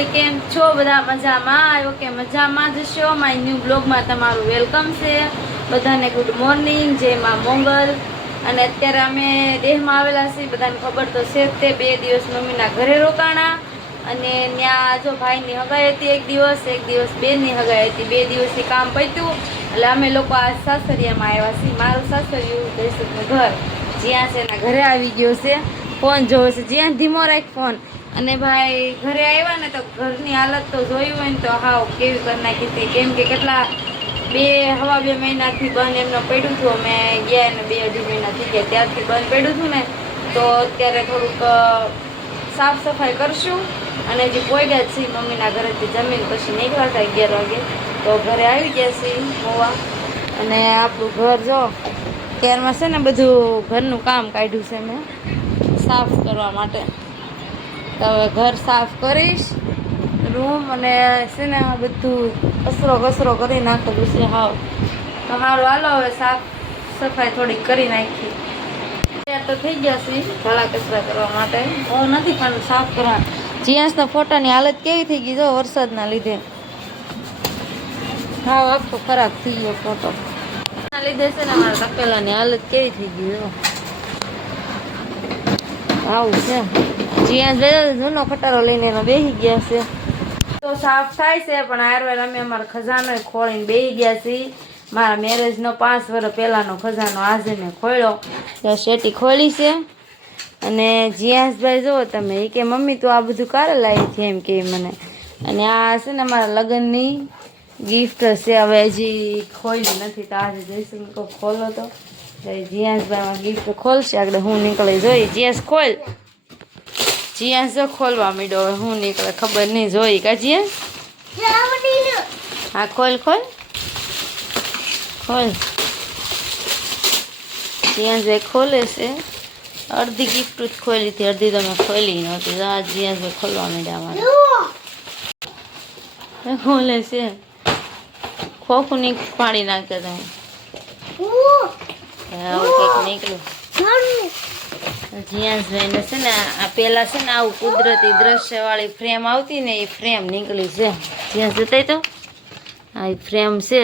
Family કેમ છો? બધા મજામાં? આવ્યો કે મજામાં જ છો? માય ન્યૂ બ્લોગમાં તમારું વેલકમ છે. બધાને ગુડ મોર્નિંગ, જય માં મોંગલ. અને અત્યારે અમે દેહમાં આવેલા છીએ, બધાને ખબર તો છે તે 2 દિવસ મમ્મીના ઘરે રોકાણા. અને ત્યાં જો ભાઈની હગાઈ હતી એક દિવસ બેનની હગાઈ હતી. 2 દિવસથી કામ પત્યું એટલે અમે લોકો આ સાસરિયામાં આવ્યા છીએ. મારું સાસરિયું જયસુખનું ઘર જ્યાં છે એના ઘરે આવી ગયો છે. ફોન જોવે છે, જ્યાં ધીમો રાખ ફોન. અને ભાઈ ઘરે આવ્યા ને તો ઘરની હાલત તો જોયું હોય ને તો હાવ કેવી કરી નાખી હતી. કેમ કે કેટલા 2 મહિનાથી બંધ એમને પડ્યું હતું. અમે ગયા ને 2-2.5 મહિના થઈ ગયા ત્યારથી બંધ પડ્યું હતું ને. તો અત્યારે થોડુંક સાફ સફાઈ કરશું. અને જે પોઈડા જ છીએ મમ્મીના ઘરેથી જમીન પછી નીકળ્યા હતા 11 વાગે. તો ઘરે આવી ગયા છીએ મોવા. અને આપણું ઘર જો ત્યારમાં છે ને બધું ઘરનું કામ કાઢ્યું છે મેં સાફ કરવા માટે. તો હવે ઘર સાફ કરીશ, રૂમ અને છે ને બધું કચરો કરી નાખેલું છે હાવ. તો સારું હાલો હવે સાફ સફાઈ થોડીક કરી નાખી. તૈયાર તો થઈ ગયા છે ભલા કચરા કરવા માટે. હું નથી પણ સાફ કરવા. જીયાસના ફોટાની હાલત કેવી થઈ ગઈ જો વરસાદના લીધે. હાવ આખો ખરાબ થઈ ગયો ફોટો ના લીધે છે ને. મારા તપેલાની હાલત કેવી થઈ ગઈ જો આવું છે. જ્યાં જૂનો ખટારો લઈને એનો બેસી ગયા છે. તો સાફ થાય છે પણ આરવાર અમે અમારો ખજાનો ખોળીને બેસી ગયા છીએ. મારા મેરેજનો 5 વર્ષ પહેલાનો ખજાનો આજે મેં ખોલ્યો. ત્યાં શેટી ખોલી છે. અને જીયાસભાઈ જુઓ તમે, એ કે મમ્મી તું આ બધું કારે લાવી છે એમ કે મને. અને આ છે ને મારા લગ્નની ગિફ્ટ છે. હવે હજી ખોલી નથી તો આજે જઈશું કહો ખોલો તો જીયાસભાઈમાં ગિફ્ટ ખોલશે. આગળ હું નીકળી જોઈ. જીયાસ ખોલ. જીયાસ જો ખોલવા માંડ્યો. હવે હું નીકળે ખબર નહીં જોઈ કા જીયાસ. હા ખોલ ખોલ જીયાસભાઈ ખોલે છે. અડધી ગિફ્ટ જ ખોલી હતી, અડધી તો મેં ખોલી નહોતી. આ જીયાસભાઈ ખોલવા માંડ્યા અમારે ખોલે છે. ખોખું નહીં પાડી નાખતા તમે આવું કંઈક નીકળ્યું. જીયાસભાઈને છે ને આ પેલા છે ને આવું કુદરતી દ્રશ્ય વાળી ફ્રેમ આવતી ને એ ફ્રેમ નીકળી છે. જ્યાં જતાય તો આ ફ્રેમ છે.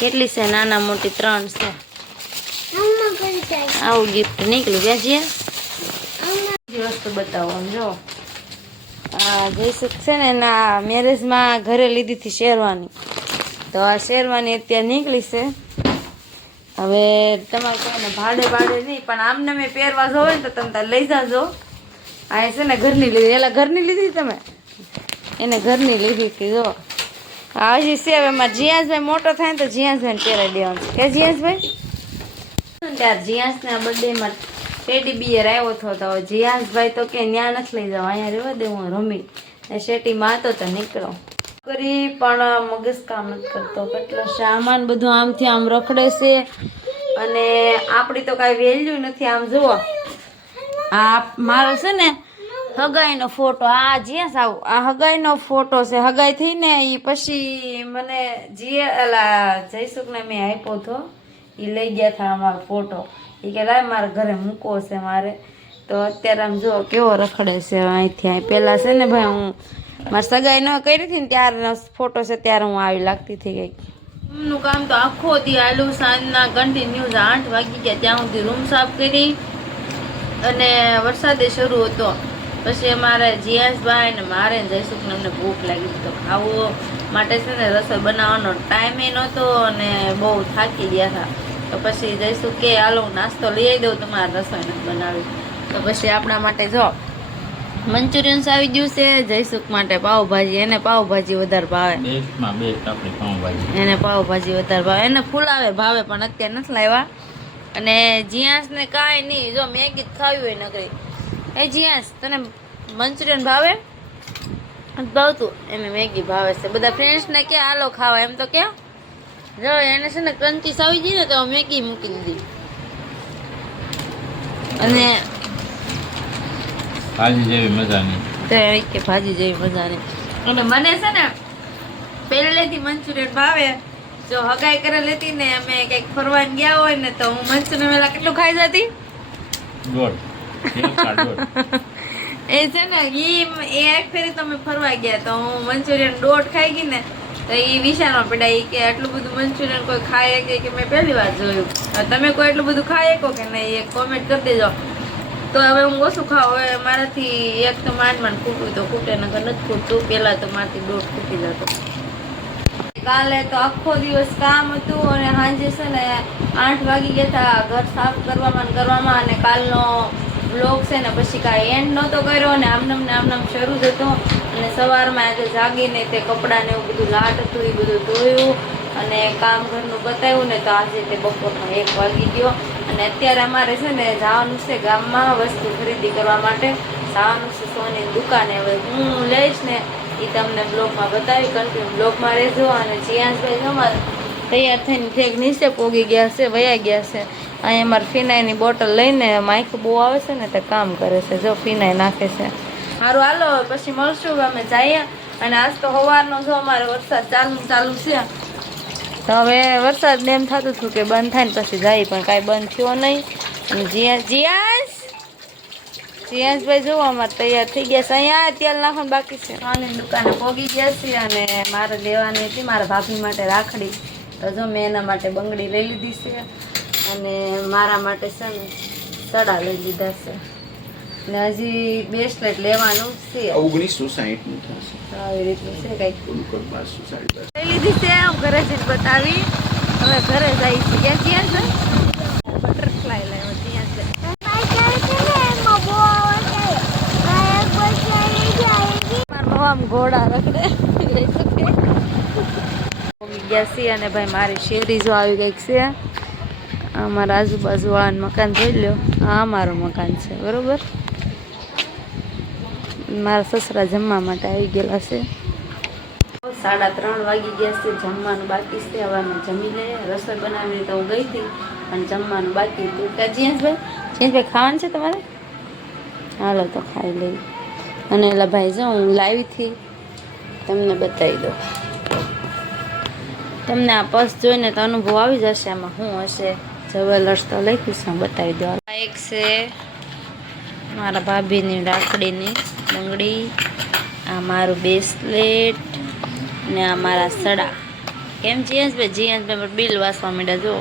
કેટલી છે? નાના મોટી 3 છે. આવું ગિફ્ટ નીકળ્યું. ક્યાં જ્યાં વસ્તુ બતાવો જો આ જયસુખ છે ને એના મેરેજમાં ઘરે લીધી હતી શેરવાની. તો આ શેરવાની અત્યારે નીકળી છે. હવે તમારે કોઈને ભાડે નહીં પણ આમને મેં પહેરવા જો હોય ને તો તમે લઈ જાજો. આ છે ને ઘરની લીધી. એલા ઘરની લીધી તમે? એને ઘરની લીધી હતી જો. આ હજી છે. હવે એમાં જીયાસભાઈ મોટો થાય ને તો જીયાસભાઈને પહેરાવી દેવાનું છે. કે જીયાસભાઈ ત્યારે જીયાસના બર્થડેમાં ટેડી બિયર આવ્યો હતો. તો જીયાસભાઈ તો કે ન્યા નથી લઈ જાવ, અહીંયા રહેવા દે હું રમી. શેટીમાં હતો તો નીકળો કરી પણ મગજ કામ નથી કરતો. કેટલો સામાન બધું આમથી આમ રખડે છે. અને આપણી તો કાંઈ વેલ્યુ નથી. આમ જુઓ આ મારો છે ને હગાઈનો ફોટો. આ જ્યાં સાવ આ હગાઈનો ફોટો છે. હગાઈ થઈ ને એ પછી મને જયસુખને મેં આપ્યો હતો. એ લઈ ગયા હતા અમારો ફોટો. એ કે લાય મારા ઘરે મૂકવો છે મારે. તો અત્યારે આમ જુઓ કેવો રખડે છે અહીંથી અહીં. પહેલાં છે ને ભાઈ હું મારી સગાઈ ન કરી હતી ને ત્યારનો ફોટો છે. ત્યારે હું આવી લાગતી થઈ ગઈ. રૂમનું કામ તો આખો દી આલું. સાંજના કન્ટિન્યુઝ 8 વાગી ગયા ત્યાં સુધી રૂમ સાફ કરી. અને વરસાદે શરૂ હતો. પછી અમારે જીયાસભાઈ ને મારે જયસુખને અમને ભૂખ લાગી તો ખાવો માટે છે ને રસોઈ બનાવવાનો ટાઈમે નહોતો. અને બહુ થાકી ગયા હતા. તો પછી જયસુખ કે હાલો નાસ્તો લઈ આવી દઉં, તમારે રસોઈ નથી બનાવી. તો પછી આપણા માટે જો મંચુરિયન્સ આવી ગયું છે. જયસુખ માટે પાવભાજી. એને પાવભાજી વધારે ભાવે. એને પાવભાજી વધારે ભાવે. એને ફૂલાવે ભાવે પણ અત્યારે નથી લાવ્યા. અને જીયાસને કાંઈ નહીં જો મેગી ખાવી હોય નકરી. એ જીયાસ તને મંચુરિયન ભાવે? ભાવતું? એને મેગી ભાવે છે. બધા ફ્રેન્ડ્સને કે હાલો ખાવા એમ તો કે જો એને છે ને ક્રંચીસ આવી ગઈ ને તો મેગી મૂકી દીધી. અને ભાજી જેવી મજા નહીં. તો કે ભાજી જેવી મજા નહીં. અને મને છે ને પહેલેથી મંચુરિયન ભાવે. જો હગાઈ કરે લેતી ને અમે કંઈક ફરવાને ગયા હોય ને તો હું મંચુરિયન પેલા કેટલું ખાઈ જતી? 1.5 એ છે ને એ એક ફેરી તમે ફરવા ગયા તો હું મંચુરિયન દોઢ ખાઈ ગઈ ને તો એ વિચારવા પડ્યા કે આટલું બધું મંચુરિયન કોઈ ખાય કે મેં પહેલી વાર જોયું. તમે કોઈ એટલું બધું ખાય શકો કે નહીં એક કોમેન્ટ કરી દેજો. તો હવે હું ઓછું ખાઉં. હવે મારાથી એક તો માંડ ખૂટવું તો ખૂટે નકર નથી ખૂટતું. પહેલા તો મારાથી દોઢ ખૂટી જતો. કાલે તો આખો દિવસ કામ હતું અને સાંજે છે ને 8 વાગી ગયા હતા ઘર સાફ કરવામાં અને કાલનો બ્લોગ છે ને પછી કાંઈ એન્ડ નહોતો કર્યો અને આમનામ શરૂ જ હતો. અને સવારમાં આજે જાગીને તે કપડાં ને એવું બધું લાટ હતું એ બધું ધોયું અને કામ ઘરનું બતાવ્યું ને તો આજે તે બપોરનો 1 વાગી ગયો. અને અત્યારે અમારે છે ને જવાનું છે ગામમાં વસ્તુ ખરીદી કરવા માટે. જવાનું છે સોની દુકાને. હવે હું લઈશ ને એ તમને બ્લોગમાં બતાવી. કન્ટિન્યુ બ્લોગમાં રહેજો. અને જીયાંશભાઈ અમારે તૈયાર થઈને ઠેક નીચે પોગી ગયા છે, વયા ગયા છે. અહીંયા અમારે ફિનાઈની બોટલ લઈને માઇક બહુ આવે છે ને તે કામ કરે છે. જો ફિનાઈ નાખે છે. મારું હાલો પછી મળશું અમે જઈએ. અને આજ તો સવારનો જો અમારે વરસાદ ચાલુ છે. તો હવે વરસાદ એમ થતું હતું કે બંધ થાય ને પછી જાય પણ કાંઈ બંધ થયો નહીં. અને જીયાંશભાઈ જુઓ અમારે તૈયાર થઈ ગયા છે. અહીંયા તેલ નાખવાનું બાકી છે. આની દુકાને પોગી ગયા છે અને મારે લેવાની હતી મારા ભાભી માટે રાખડી. તો જો મેં એના માટે બંગડી લઈ લીધી છે અને મારા માટે છે ને સડા લઈ લીધા છે. ને હજી બ્રેસલેટ લેવાનું છે. 1960 નું થશે. આવી રીતનું છે કંઈક લઈ 500 લીધી છે. હું ઘરે જઈને બતાવી. હવે ઘરે જાય છે. ક્યાં છે બટરફ્લાય લાવ્યો ત્યાં છે. મારા ઘોડા રખડે ગયા છે. અને ભાઈ મારી શેરી જો આવી ગઈ છે. અમારા આજુબાજુ વાળાનું મકાન જોઈ લો. આ અમારું મકાન છે બરોબર. મારા સસરા જમવા માટે આવી ગયેલા છે. 3:30 વાગી ગયા છે. જમવાનું બાકી છે. હવે અમે જમી લઈએ. રસોઈ બનાવીને તો હું ગઈ હતી અને જમવાનું બાકી હતું. ક્યાં જીયાંશભાઈ ખાવાનું છે તમારે? હાલો તો ખાઈ લઈ. અને એલા ભાઈ જો હું લાવી હતી તમને બતાવી દો. તમને આ પર્સ જોઈને તો અનુભવ આવી જશે આમાં શું હશે. જ્વેલર્સ તો લખ્યું છે બતાવી દો. એક છે મારા ભાભીની રાખડીની બંગડી. આ મારું બ્રેસલેટ ને આ મારા સડા. કેમ જીયાંશભાઈ બિલ વાસવા માંડ્યા જો.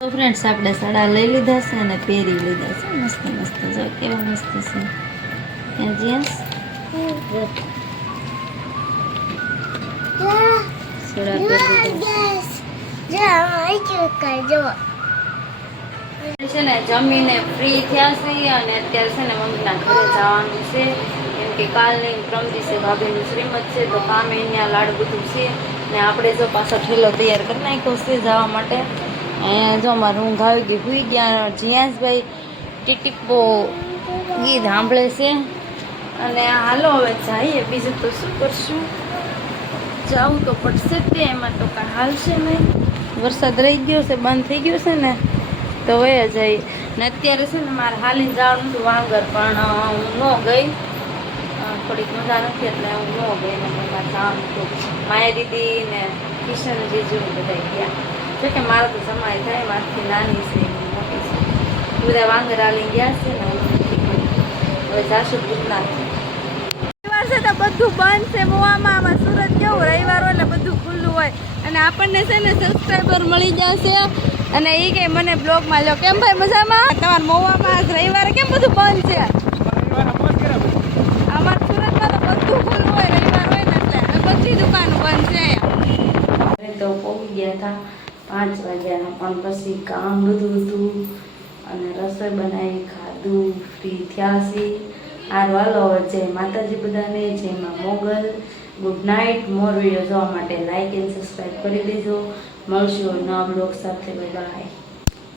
તો ફ્રેન્ડ્સ આપણે સડા લઈ લીધા છે અને પહેરી લીધા છે. મસ્ત મસ્ત જો કેવા મસ્ત છે. ક્યાં જીયાંશ સડા છે ને જમીને ફ્રી થયા છે અને અત્યારે છે ને મમ્મીના ઘરે જવાનું છે. કેમ કે કાલની પ્રમ દિવસે ભાભીનું શ્રીમત છે તો કામ અહીંયા લાડ બધું છે. ને આપણે જો પાછો ઠેલો તૈયાર કરી નાખ્યો છે જવા માટે. અહીંયા જો અમારે ઊંઘ આવી ગઈ સુઈ ગયા. જીયાંશભાઈ ટીટીપો ગીત સાંભળે છે. અને હાલો હવે જઈએ. બીજું તો શું કરશું. જવું તો પડશે જ તે. એમાં તો કાંઈ હાલશે નહીં. વરસાદ રહી ગયો છે બંધ થઈ ગયો છે ને તો વયા જઈએ. ને અત્યારે છે ને મારે હાલીને જવાનું હતું વાંગર પણ હું ન ગઈ. થોડીક મજા નથી એટલે હું ન ગઈ. ને મારે જવાનું હતું. માયા દીદી ને કિશન જીજુ બધા ગયા. જો કે મારે તો જમાઈ થાય. મારથી નાની છે મોટી છે. બધા વાંગર હાલી ગયા છે ને હું નથી ગઈ. હવે જાશું ભૂતનાથ. રવિવાર છે તો બધું બંધ છે મોવામાં. આમાં સુરત કેવું રવિવાર હોય એટલે બધું ખુલ્લું હોય. અને આપણને છે ને સબસ્ક્રાઈબર મળી જશે. અને એ કે મને બ્લોગમાં લો. કેમ ભાઈ મજામાં? તમારા મોવામાં આજ રવિવારે કેમ બધું બંધ છે? અમારા સુરતમાં તો બધું ખુલ્લું હોય રવિવાર હોય ને એટલે બધી દુકાનો બંધ છે. તો પહોંચી ગયા હતા 5 વાગ્યાના પણ પછી કામ બધું હતું અને રસોઈ બનાવી ખાધું ફ્રી થયા છીએ. હારું હાલો જય માતાજી બધાને. જય માં Mogal. Good night. More video જોવા માટે લાઈક એન્ડ સબસ્ક્રાઈબ કરી દેજો. મળશું નવા બ્લોગ સાથે. બાય.